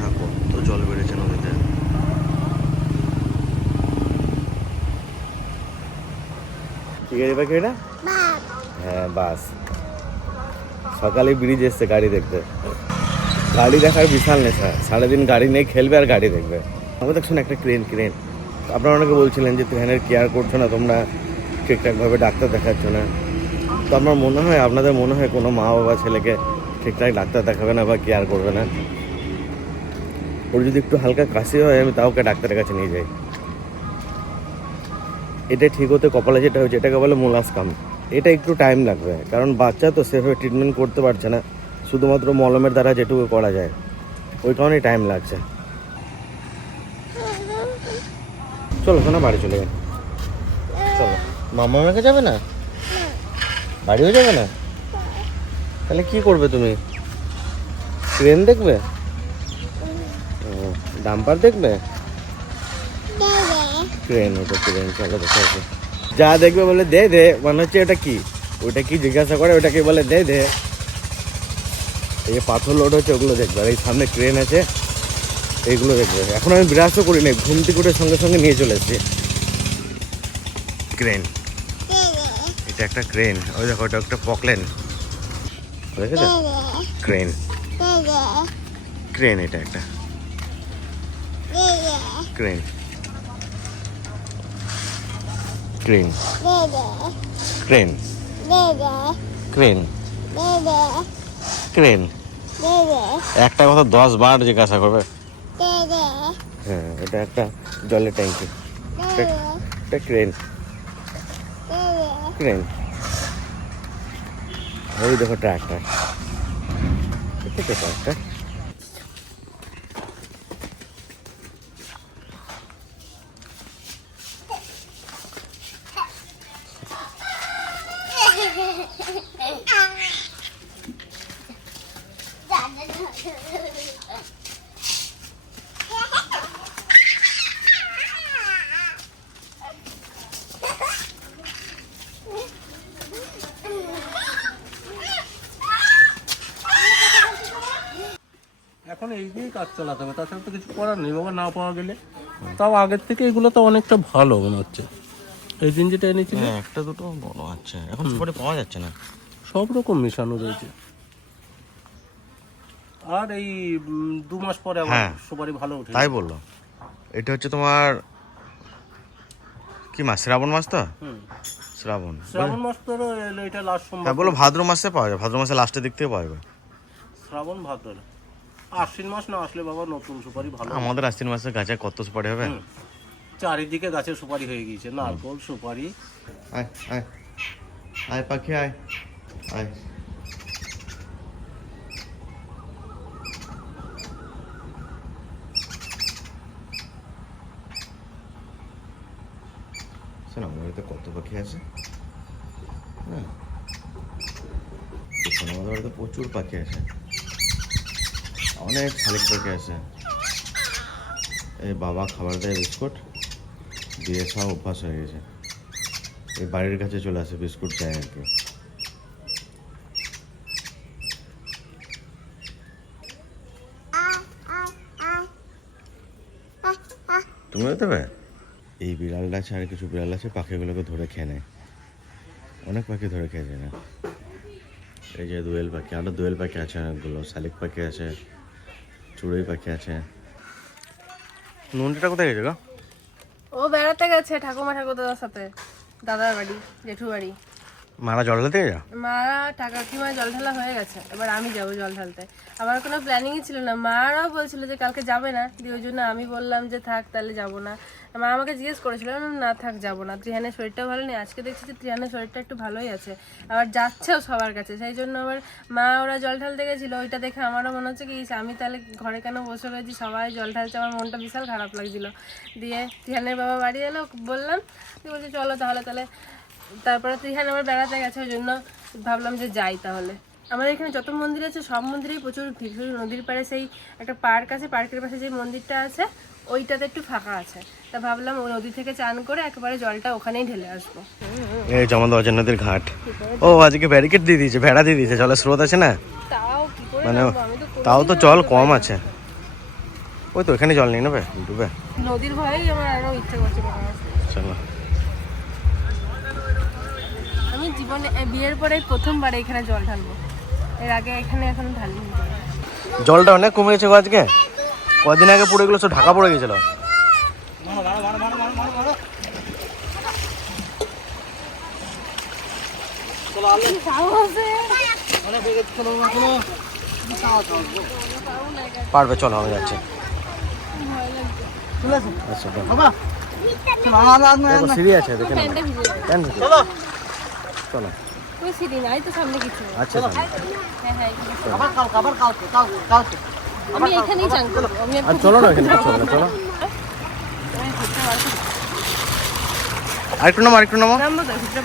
না কত জল বেড়েছে নদীতে। কি গাড়ি পাখি এটা? হ্যাঁ বাস। সকালে ব্রিজ এসছে গাড়ি দেখতে। গাড়ি দেখার বিশাল নেশা। সারাদিন গাড়ি নিয়ে খেলবে আর গাড়ি দেখবে। আমাদের দেখছেন একটা ক্রেন ক্রেন আপনারা অনেকে বলছিলেন যে ত্রিহানের কেয়ার করছ না তোমরা ঠিকঠাকভাবে ডাক্তার দেখাচ্ছ না। তো আমার মনে হয় আপনাদের মনে হয় কোনো মা বাবা ছেলেকে ঠিকঠাক ডাক্তার দেখাবে না বা কেয়ার করবে না? ওর যদি একটু হালকা কাশি হয়, আমি তাও ওকে ডাক্তারের কাছে নিয়ে যাই। এটা ঠিক হতে কপালে যেটা হয়েছে, এটাকে বলে মোলাস্কাম। এটা একটু টাইম লাগবে, কারণ বাচ্চা তো সেভাবে ট্রিটমেন্ট করতে পারছে না, শুধুমাত্র মলমের দ্বারা যেটুকু করা যায়। ওই কারণেই টাইম লাগছে। চলো শোনা বাড়ি চলে যান চলো। মামা আমাকে যাবে না? বাড়িও যাবে না? তাহলে কি করবে তুমি? ট্রেন দেখবে? ডাম্পার দেখবে? ট্রেন ওটা চলো দেখে যা দেখবে বলে দে দে মনে হচ্ছে ওটা কি? ওটা কি জিজ্ঞাসা করে ওটাকে বলে দে দে। এই যে পাথর লোড হচ্ছে ওগুলো দেখবে। আর এই সামনে ট্রেন আছে এইগুলো দেখবে। এখন আমি বিরাসও করি নাই ঘুমটি করে সঙ্গে সঙ্গে নিয়ে চলে এসেছি। ক্রেন এটা একটা ক্রেন ওই দেখো ওটা একটা পকলেন দেখেছ? ক্রেন ক্রেন এটা একটা। Crane crane crane crane crane একটা কথা দশ বার জিজ্ঞাসা করবে। হ্যাঁ এটা একটা জলের ট্যাঙ্কি এটা ক্রেন ক্রেন ওই দেখো ট্রাক্টর ট্রাক্টর এখন এই দিয়েই কাজ চালাতে হবে, তাছাড়া তো কিছু করার নেই বাবা না পাওয়া গেলে। তাও আগের থেকে এগুলো তো অনেকটা ভালো মনে হচ্ছে। এই দিন যেটা এনেছিল? হ্যাঁ একটা দুটো বড় আচ্ছা। এখন সুপারি পাওয়া যাচ্ছে না। সব রকম মেশানো রয়েছে। আর এই দু মাস পরে আবার হ্যাঁ। সুপারি ভালো উঠে তাই বলল। এটা হচ্ছে তোমার কি মাস শ্রাবণ মাস তো? শ্রাবণ। শ্রাবণ মাস তো এটা লাস্ট সোমবার হ্যাঁ বলো ভাদ্র মাসে পাওয়া যায়। ভাদ্র মাসে লাস্টের দিক থেকে পাওয়া যাবে। শ্রাবণ ভাদ্র। আশ্বিন মাস না আসলে বাবা নতুন সুপারি ভালো। আমাদের আশ্বিন মাসে গাছে কত সুপারি হবে। চারিদিকে গাছের সুপারি হয়ে গিয়েছে। নারকল সুপারি। আয় আয়। আয় পাখি আয়। আয়। শোন আমার বাড়িতে কত পাখি আছে? হ্যাঁ। আমাদের বাড়িতে প্রচুর পাখি আছে। অনেক শালিক পাখি আছে। এই বাবা খাবার দেয় বিস্কুট। দিয়ে খাওয়া অভ্যাস হয়ে গেছে। এই বাড়ির কাছে চলে আসে বিস্কুট চাই আর কি। তুমিও দেবে এই বিড়ালটা আছে আর কিছু বিড়াল আছে পাখিগুলোকে ধরে খেয়ে নেয়। অনেক পাখি ধরে খেয়ে যায় না। এই যে দোয়েল পাখি আরও দোয়েল পাখি আছে অনেকগুলো। শালিক পাখি আছে চড়ুই পাখি আছে। নুনটা কোথায় গেছে গো? ও বেড়াতে গেছে ঠাকুমা ঠাকুরদাদার সাথে দাদার বাড়ি জেঠু বাড়ি। মারা জল ঢালতে গেছে? মা টাকা কি মা জল ঢালা হয়ে গেছে এবার আমি যাব জল ঢালতে। আমার কোনো প্ল্যানিংই ছিল না মারাও বলছিল যে কালকে যাবে না দিয়ে ওই জন্য আমি বললাম যে থাক তাহলে যাব না। মা আমাকে জিজ্ঞেস করেছিল, না থাক, যাব না। ত্রিহানের শরীরটা ভালো নেই। আজকে দেখছি যে ত্রিহানের শরীরটা একটু ভালোই আছে। আবার যাচ্ছেও সবার কাছে। সেই জন্য আবার মা ওরা জল ঢালতে গেছিল। ওইটা দেখে আমারও মনে হচ্ছে কি আমি তাহলে ঘরে কেন বসে রয়েছি? সবাই জল ঢালছে। আমার মনটা বিশাল খারাপ লাগছিল। দিয়ে ত্রিহানের বাবা বাড়ি এলো, বললাম বলছে? চলো তাহলে তাহলে। তারপরে ত্রিহান আবার বেড়াতে গেছে। ওই জন্য ভাবলাম যে যাই তাহলে। আমাদের এখানে যত মন্দির আছে, সব মন্দিরেই প্রচুর ভিড়। নদীর পাড়ে সেই একটা পার্ক আছে। পার্কের পাশে যে মন্দিরটা আছে ওইটাতে একটু ফাঁকা আছে। তা ভাবলাম ওই নদী থেকে চান করে একেবারে জলটা ওখানেই ঢেলে আসব। এই জমাদা অজয় নদীর ঘাট। ও আজকে ব্যারিকেড দিয়ে দিয়েছে ভেড়া দিয়ে দিয়েছে জলের স্রোত আছে না? তাও কি করে মানে? তাও তো জল কম আছে। ওই তো এখানে জল নিয়ে নেবে ডুবে। নদীর ভয়েই আমার আরও ইচ্ছে করছে চলো। আমি জীবনে বিয়ের পরে প্রথমবার এখানে জল ঢালবো। এর আগে এখানে এখন ঢালিনি। জলটা অনেক কমে গেছে আজকে? কদিন আগে পুরো এগুলো সব ঢাকা পড়ে গেছিল। পারবে চলো আমি যাচ্ছি। আচ্ছা সিঁড়ি আছে দেখে। চলো। ওই সিঁড়ি নাই তো সামনে কিছু আচ্ছা। হ্যাঁ হ্যাঁ এখানে। আমি এখানেই চান আমি আর চলো না এখানে চলো না চলো। আরেকটু নামো আরেকটু নামো। নামবো তো ভিতরে।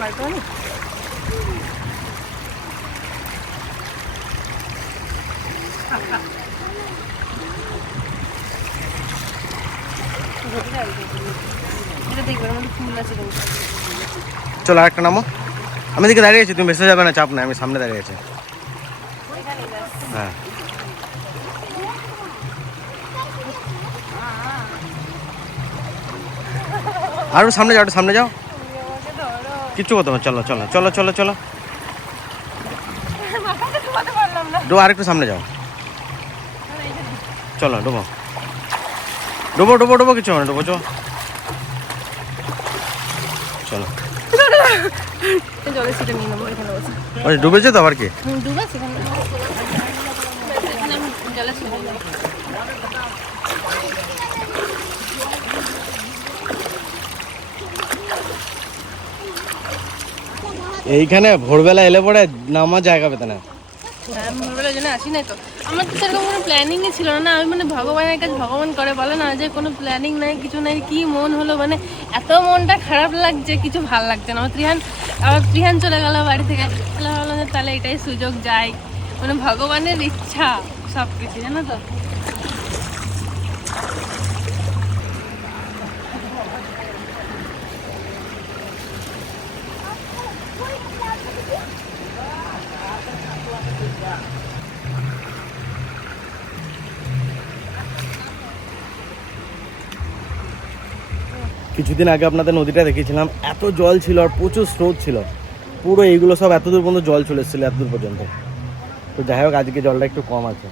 চলো আরেকটা নামো। আমি দিকে দাঁড়িয়ে আছি তুমি বেসে যাবে না চাপ নাই আমি সামনে দাঁড়িয়ে আছি। হ্যাঁ। আরও সামনে যাও একটু সামনে যাও। কিচ্ছু করতে হবে চলো চলো চলো চলো চলো। ডুবো আরেকটু সামনে যাও। চলো ডুবো। ডুবো ডুবো ডুবো কিছু হবে না ডুবো চলো। চলো। ডুবেছে তো আবার কি? হুম, ডুবে আছে এখানে এখানে আমি জলের সিটে নিয়ে নেব। এইখানে ভোরবেলা এলে পরে নামার জায়গা পেতে না। হ্যাঁ, জন্য আসি নাই তো। আমার তো সেরকম কোনো প্ল্যানিংই ছিল না আমি মানে ভগবানের কাছে ভগবান করে বলে না যে কোনো প্ল্যানিং নাই কিছু নাই কি মন হলো মানে এত মনটা খারাপ লাগছে কিছু ভালো লাগছে না। আমার চলে গেল বাড়ি থেকে। তাহলে ভাবলাম তাহলে এটাই সুযোগ যায় মানে ভগবানের ইচ্ছা সব কিছু জানো তো? কিছুদিন আগে আপনাদের নদীটা দেখেছিলাম এত জল ছিল আর প্রচুর স্রোত ছিল। পুরো এইগুলো সব এত দূর পর্যন্ত জল চলে এসেছিল এত দূর পর্যন্ত। তো যাই হোক, আজকে জলটা একটু কম আছে।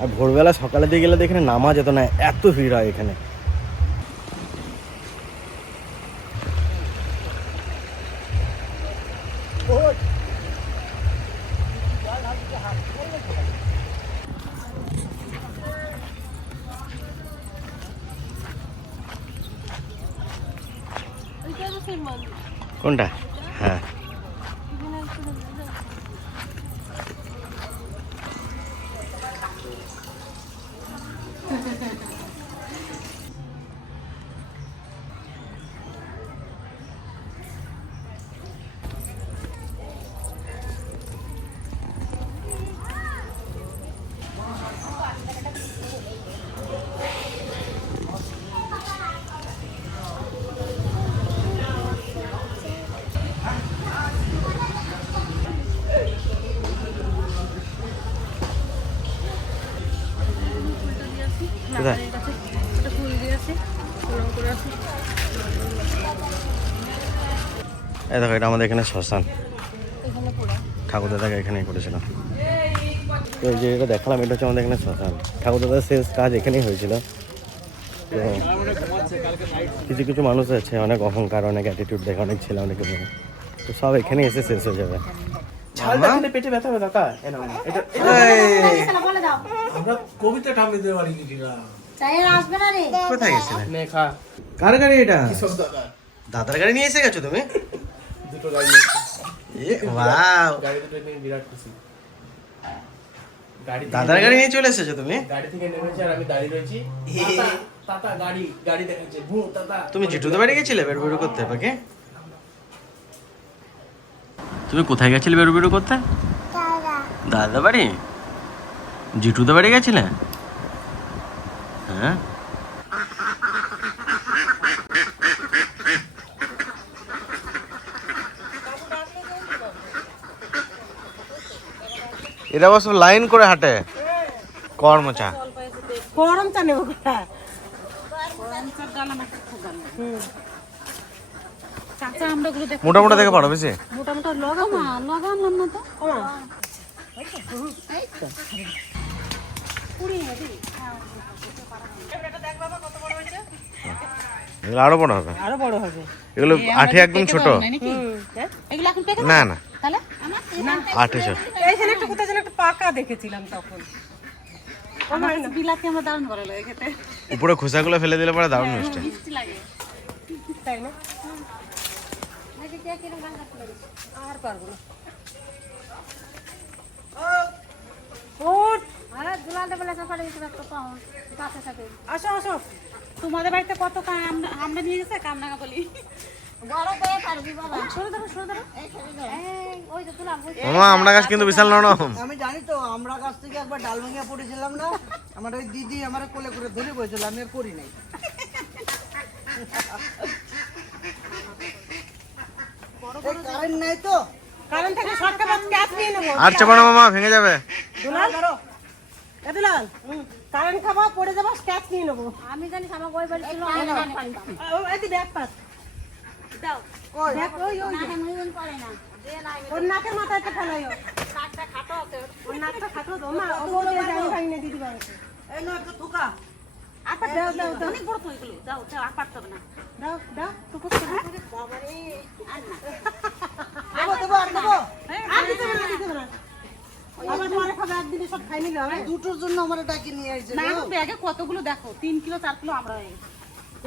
আর ভোরবেলা সকালে দিয়ে গেলে তো এখানে নামা যেত না, এত ভিড় হয় এখানে। কোনটা হ্যাঁ এই দেখো এটা আমাদের এখানে শ্মশান। এখানে ঠাকুর দাদাকে এখানেই করেছিলাম। তো এই যে এটা দেখালাম এটা হচ্ছে আমাদের এখানে শ্মশান। ঠাকুর দাদার শেষ কাজ এখানেই হয়েছিল। তো কিছু কিছু মানুষ আছে অনেক অহংকার অনেক অ্যাটিটিউড দেখে অনেক ছেলে অনেকে বলে তো সব এখানে এসে শেষ হয়ে যাবে। পেটে ব্যথা হবে কাকা? এ নাও, এটা আমরা কবিতা ঠাকুরদের বাড়ি গেছিলাম কোথায় গেছিলে? কার গাড়ি এটা? দাদার গাড়ি নিয়ে এসে গেছো তুমি? দুটো গাড়ি এ ওয়াও। গাড়ি দুটো নিয়ে বিরাট খুশি। গাড়ি দাদার গাড়ি নিয়ে চলে এসেছ তুমি? গাড়ি থেকে নেমেছে আর আমি দাঁড়িয়ে রয়েছি। তাতা, গাড়ি গাড়ি দেখাচ্ছে। ভু তাতা। তুমি জিটুদের বাড়ি গেছিলে বেরু বেরু করতে পাকে তুমি কোথায় গেছিলে বেরু বেরু করতে? দাদা। বাড়ি? জিটুদের বাড়ি গেছিলে? হ্যাঁ? এরা বস লাইন করে হাঁটে। কর্মচা। গরম চা নেব মোটা মোটা দেখে পারো বেশি। না তো। আরও বড় হবে। আরও বড় হবে। এগুলো আঠে একদম ছোট। পেকে না না। তাহলে? আঠে ছোট এইখানে একটা কোথায় যেন একটা পাকা দেখেছিলাম তখন। বিলাতি আমরা দারুণ ভালো লাগে খেতে। উপরে খোসাগুলো ফেলে দিলে পরে দারুণ মিষ্টি। মিষ্টি লাগে। তাই না? আর পারব না। আসো আসো। তোমাদের বাড়িতে কত আমরা নিয়ে গেছে? কামরাঙা বলি। আমরা গাছ কিন্তু বিশাল নরম। আমি জানি তো আমরা গাছ থেকে একবার ডাল ভেঙে পড়েছিলাম না? আমার ওই দিদি আমার কোলে করে ধরে বসেছিল আমি আর করি নাই। কারেন্ট নাই তো? কারণ থেকে শর্টকে বাদ নিয়ে নেব। আর চাপানো মামা ভেঙে যাবে। দুলাল? এ দুলাল কারেন্ট খাবা পড়ে যাব স্ক্যাচ নিয়ে নেব। আমি জানি আমার ওই বাড়ি ছিল ও এদি ব্যাগ পাস। দাও। ব্যাগ ওই ওই ওর নাকের মাথায় ফেলাই ওর নাকটা খাটো তো মা ও বলে ভাই না দিদি বাড়িতে এই নো একটু থুকা। আচ্ছা দাও দাও দাও। অনেক বড় তো এগুলো। দাও দাও আর পারতে হবে না। দাও দাও টুকু করে দেবো দেবো আর দেবো? আর দিতে হবে না দিতে হবে না। আবার পরে খাবে একদিনে সব খাই নিলে দুটোর জন্য আমার ডাকি নিয়ে না ব্যাগে কতগুলো দেখো? তিন কিলো চার কিলো আমরা হয়ে গেছে।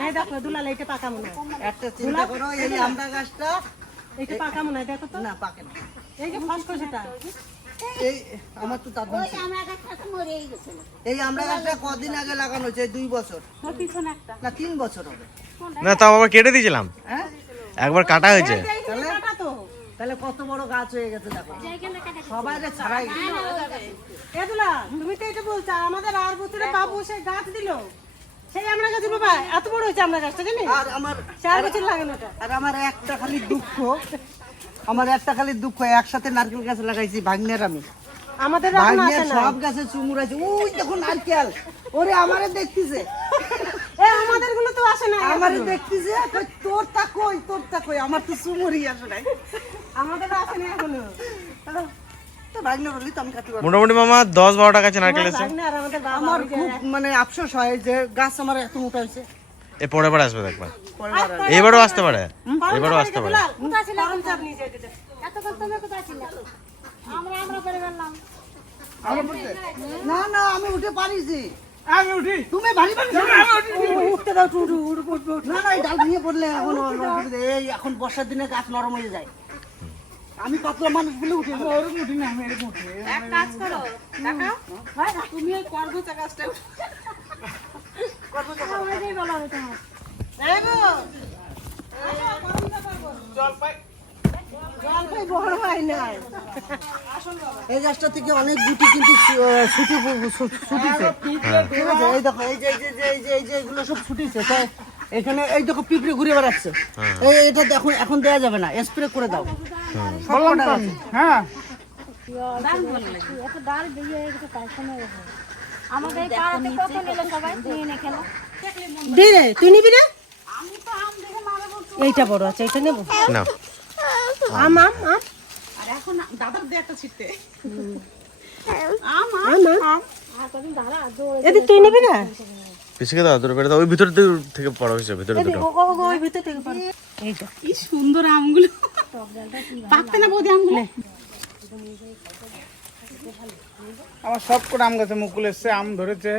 এই দেখো দুলাল পাকা মনে হয়। একটা চিন্তা করো এই আমরা গাছটা এইটা পাকা মনে হয় দেখো তো। না পাকে না। এই যে সেটা এই আমার তো তার এই আমরা গাছটা কদিন আগে লাগানো হয়েছে? দুই বছর। ওর পিছনে একটা। না তিন বছর হবে। না তাও আবার কেটে দিয়েছিলাম। হ্যাঁ? একবার কাটা হয়েছে। এইখানে কাটা তো। তাহলে কত বড় গাছ হয়ে গেছে দেখো। সবাই রে ছাড়াই এ দুলাল তুমি তো এটা বলছো আমাদের আর বছরে বাবু সে গাছ দিল। সেই আমরা গাছ বাবা এত বড় হয়েছে আমরা গাছটা জানি আর আমার চার বছর লাগে না আর আমার একটা খালি দুঃখ। আমার একটা খালি দুঃখ একসাথে নারকেল গাছ লাগাইছি ভাগ্নের আমি। আমাদের ভাগ্নের সব গাছে চুমুর আছে। ওই দেখো নারকেল ওরে আমারে দেখতেছে। এ আমাদেরগুলো তো আসে না আমারে দেখতেছে তোর তা কই তোর তা কই? আমার তো চুমুরই আসে নাই। আমাদের আসে না এখনও। মোটামুটি মামা দশ নারকেল আমাদের বাবা আমার খুব মানে আফসোস হয় যে গাছ আমার এত মোটা হয়েছে। এ পরে পরে আসবে দেখবা। বার এবারও আসতে পারে। এবারও আসতে পারে। না না আমি উঠে পারিছি আমি উঠি। তুমি ভারী উঠতে দাও টুটু উঠু উঠু না না এই ডাল ভেঙে পড়লে এখন এই এখন বর্ষার দিনে গাছ নরম হয়ে যায়। আমি পাতলা মানুষ বলে উঠে যাই। ওরকম উঠি না আমি এরকম উঠি এক কাজ করো দেখাও। হয় না তুমি ওই করগোচা গাছটা এই গো। জলপাই। বড় হয় না। এই গাছটা থেকে অনেক গুটি কিন্তু ছুটি ছুটিছে। এই দেখো এই যে এই যে এই যে এই যে এগুলো সব ছুটিছে। তাই এখানে এই দেখো পিঁপড়ে ঘুরে বেড়াচ্ছে। এই এটা এখন এখন দেওয়া যাবে না স্প্রে করে দাও। হ্যাঁ আমাদের পাড়াতে কত নিল সবাই নিয়ে নে খেলো দে রে তুই নিবি না এইটা বড় আছে এইটা নেব। না আম আম আম। আর এখন দাদার দিয়ে একটা ছিটতে আম আম এদি তুই নিবি না? পিছিয়ে দাও দূরে করে দাও ওই ভিতর থেকে পড়া হয়েছে ভিতরে দুটো ওই ভিতর থেকে কি সুন্দর আমগুলো। পাকতে না বৌদি আমগুলো? আমার সব করে আম গাছে মুকুল এসছে আম ধরেছে।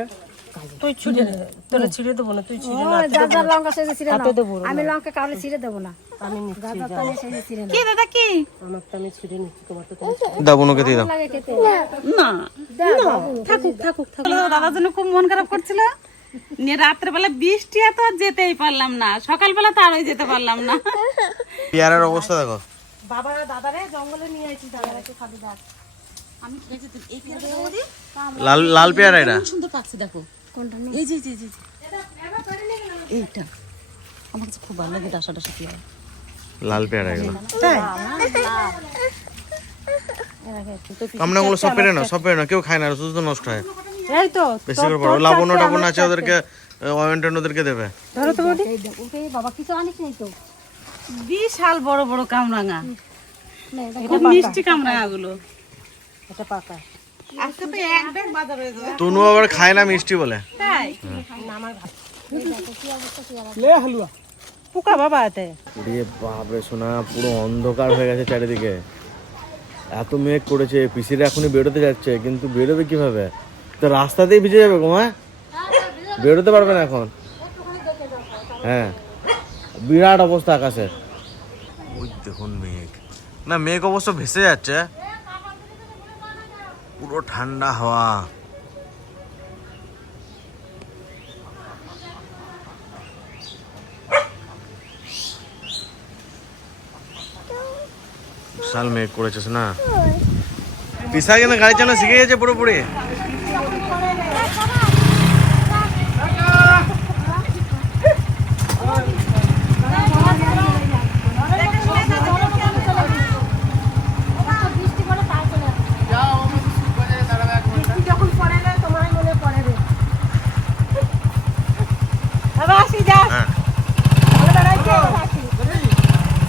তুই ছুটে দে তোরে ছিঁড়ে দেবো না তুই ছিঁড়ে না যার যার লঙ্কা সেজে ছিঁড়ে হাতে দেবো আমি লঙ্কা কাউলে ছিঁড়ে দেবো না। আমি নিচ্ছি কি দাদা কি? আমার তো আমি ছিঁড়ে নিচ্ছি তোমার তো দাও বোনকে দিয়ে দাও। লাগে না থাকুক থাকুক থাকুক। দাদার জন্য খুব মন খারাপ করছিল। নিয়ে রাত্রেবেলা বৃষ্টি এত আর যেতেই পারলাম না। সকালবেলা তো আরোই যেতে পারলাম না। পেয়ারার অবস্থা দেখো। বাবা দাদারে জঙ্গলে নিয়ে আইছি দাদারা একটু খাবি দেখ আমি খেয়েছি তো এই পেয়ারাটা লাল লাল পেয়ারা এটা। সুন্দর পাচ্ছি দেখো। কোনটা এই যে এই যে, এই যে এই যে। এইটা। আমার কাছে খুব ভালো লাগে ডাসা ডাসা পেয়ারা। লাল পেয়ারা এগুলো। তাই? কামনাগুলো সব পেরে নাও সব পেরে নাও। কেউ খায় না শুধু নষ্ট হয়। এই তো বেশি করে পড়ো লাবণ্য টাবণ্য আছে ওদেরকে ওদেরকে দেবে। ধরো তো বৌদি বিশাল বড় বড় কামরাঙা। খুব মিষ্টি কামরাঙা গুলো এটা পাকা। তো তনু আবার খায় না মিষ্টি বলে। পোকা বাবা এতে। উড়িয়ে বাপরে সোনা পুরো অন্ধকার হয়ে গেছে চারিদিকে। এত মেঘ করেছে পিসিরা এখনই বেরোতে যাচ্ছে কিন্তু বেরোবে কীভাবে? তো রাস্তাতেই ভিজে যাবে গো বেরোতে পারবে না এখন। হ্যাঁ। বিরাট অবস্থা আকাশের। ওই দেখুন মেঘ। না, মেঘ অবশ্য ভেসে যাচ্ছে। পুরো ঠান্ডা হাওয়া। বিশাল মেঘ করেছিস না? পিসা কেন গাড়ি চালানো শিখে গেছে পুরোপুরি যখন পড়ে না তোমার মনে পড়ে রে বাবা আসি যা হ্যাঁ ভালো বেড়াইছে আসি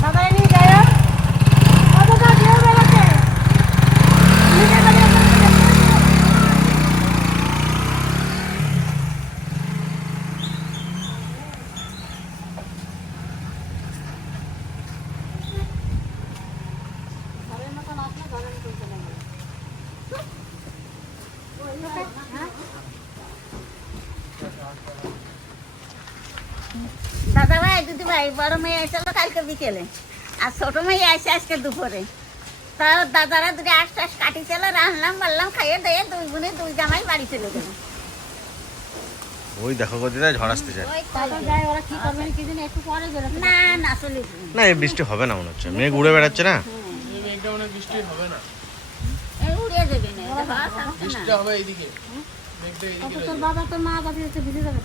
দাদা নিয়ে যায় ও দাদা দিয়ে বেড়াচ্ছে নিজে বেড়াচ্ছে দাদা ভাই দিদি ভাই বড় মেয়ে এসেছিল কালকে বিকেলে। আর ছোট মেয়ে আসছে আজকে দুপুরে। তা দাদারা দুটো আশ টাশ কাটিছিল রান্নাম মারলাম খাইয়ে দিয়ে দুই বোনে দুই জামাই বাড়ি চলে গেল। ওই দেখো গতিতে ঝড় আসতে চায় না না চলে না এই বৃষ্টি হবে না মনে হচ্ছে। মেঘ উড়ে বেড়াচ্ছে না? বৃষ্টি হবে না উড়িয়ে দেবে না। বৃষ্টি হবে এইদিকে। তোর বাবা তোর মা বাবা ভিজে যাবে